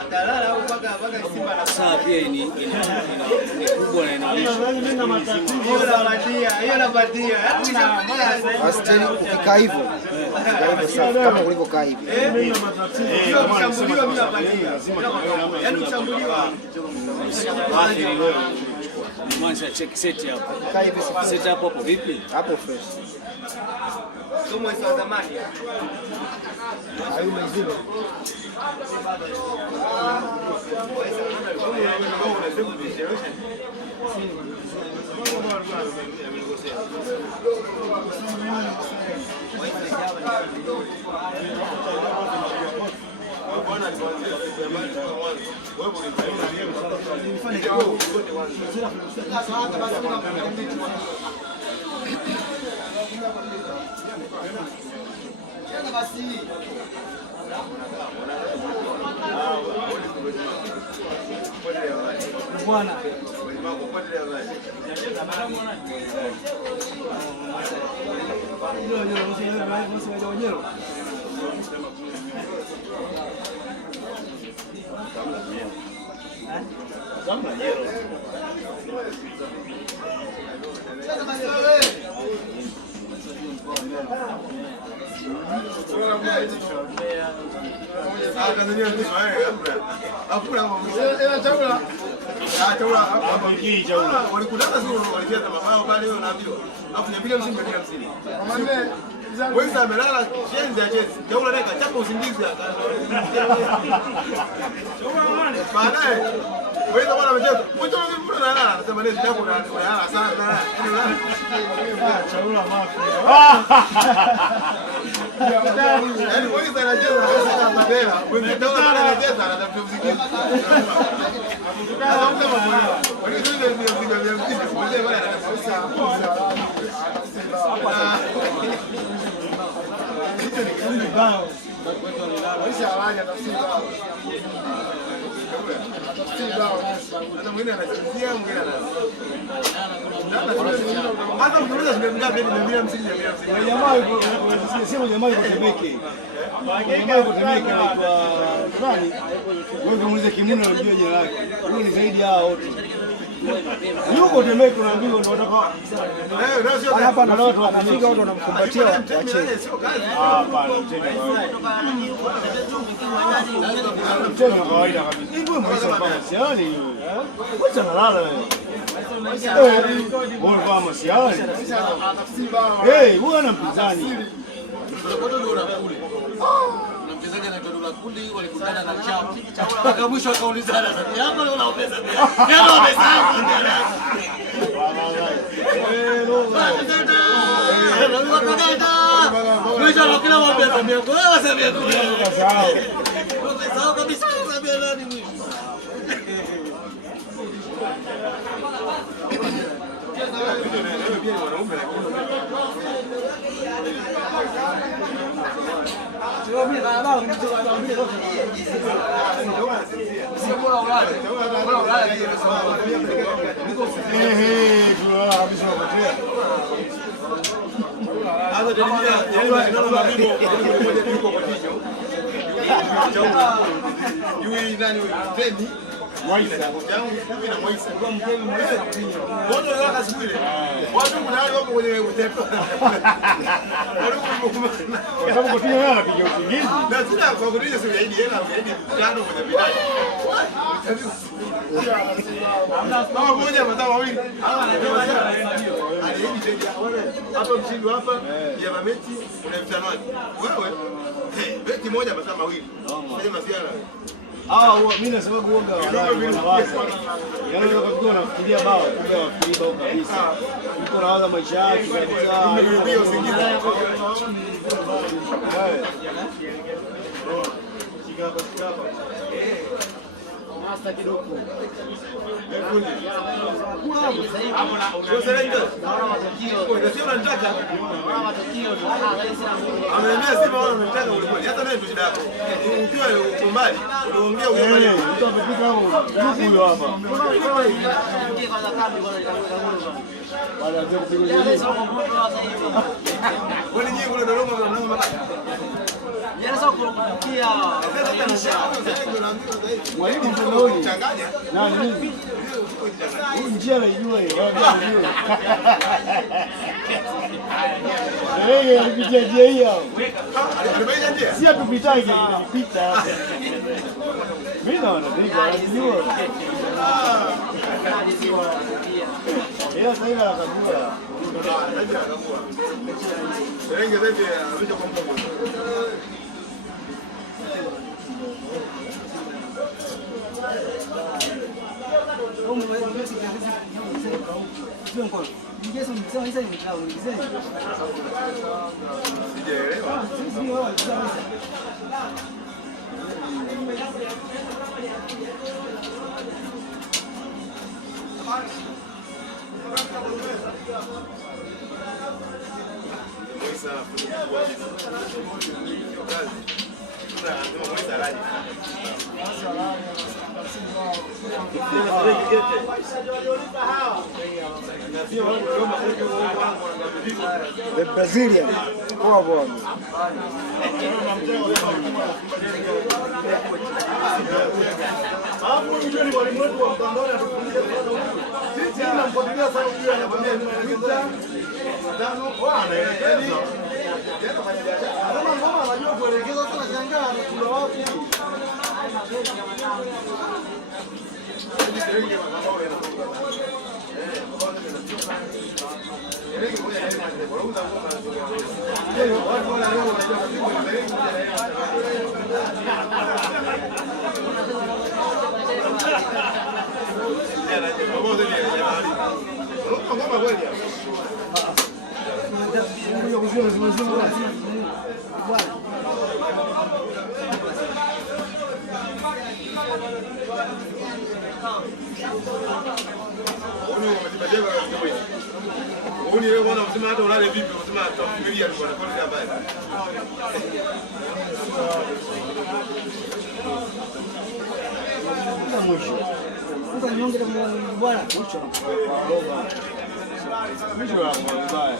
Atalala au mpaka Simba na saa pia ni kubwa na inaonyesha. Hiyo napatia. Asteni ukikaa hivyo. Safi kama ulivyokaa hivi. Hiyo kushambuliwa mimi napatia. Yaani kushambuliwa. Mwanza check set hapo. Kaa hivi Set hapo vipi? hapo fresh. Somo hizo zamani. Hayo mzima. Bwana walikutana sio walicheza mabao pale hiyo naambiwa. Alafu niambia msimu kwa 50. Wewe amelala chenzi ya chezi. Jaula dakika chapa usingizi baadaye wewe bwana amecheza. Mtu mbona analala anasema nini chako unalala sana. Chaula mafi. Yaani wewe anacheza anasema Mandela. Wewe ndio anacheza anatafuta usingizi. Huyu ni zaidi ya hao wote. Yuko Temeke unaambiwa ndio unataka. Hapa na watu wanafika watu wanamkumbatia wacheze. Hapana, mchezo wa kawaida kabisa. Hivyo mwisho kama siani. Wacha nalala wewe. Bora kama siani. Huyu ana mpinzani. Mchezaji anaitwa Dula Kundi walikutana na Chao. Mpaka mwisho akaulizana sasa. Yako leo unaopesa pesa. Yako umesahau. Mwisho anakila mwambia tabia. Wewe sabia tu. Sahau. Sahau kabisa sabia nani mwisho. Mimi na sababu uoga wanawaza. Yaani wakati wanafikiria bao, kumbe wafikiria bao kabisa. Mtu anawaza maisha yake kabisa. Ndio usingizi. Hasta kidogo. Sasa kurukia. Mwalimu mtandaoni. Nani mimi? Hii njia naijua hiyo. Nipitia njia hiyo. Si atupitaje nilipita hapo. Mimi naona niko anajua. Yeye sasa hivi anakagua. Serenge zaidi alikuja kwa mkopo. The Brazilian. Poa poa. Hapo ndio ni mwalimu wetu wa mtandaoni atufundisha sana. Sisi tunamfuatilia sana huyu anakwambia anaelekeza. Kama ngoma anajua kuelekeza sana shangaa kuna wapi. Uni wewe bwana unasema hata ulale vipi unasema tutafikiria tu bwana kwa nini habari. Mwisho. Sasa niongee na bwana mwisho. Mwisho wa mbaya.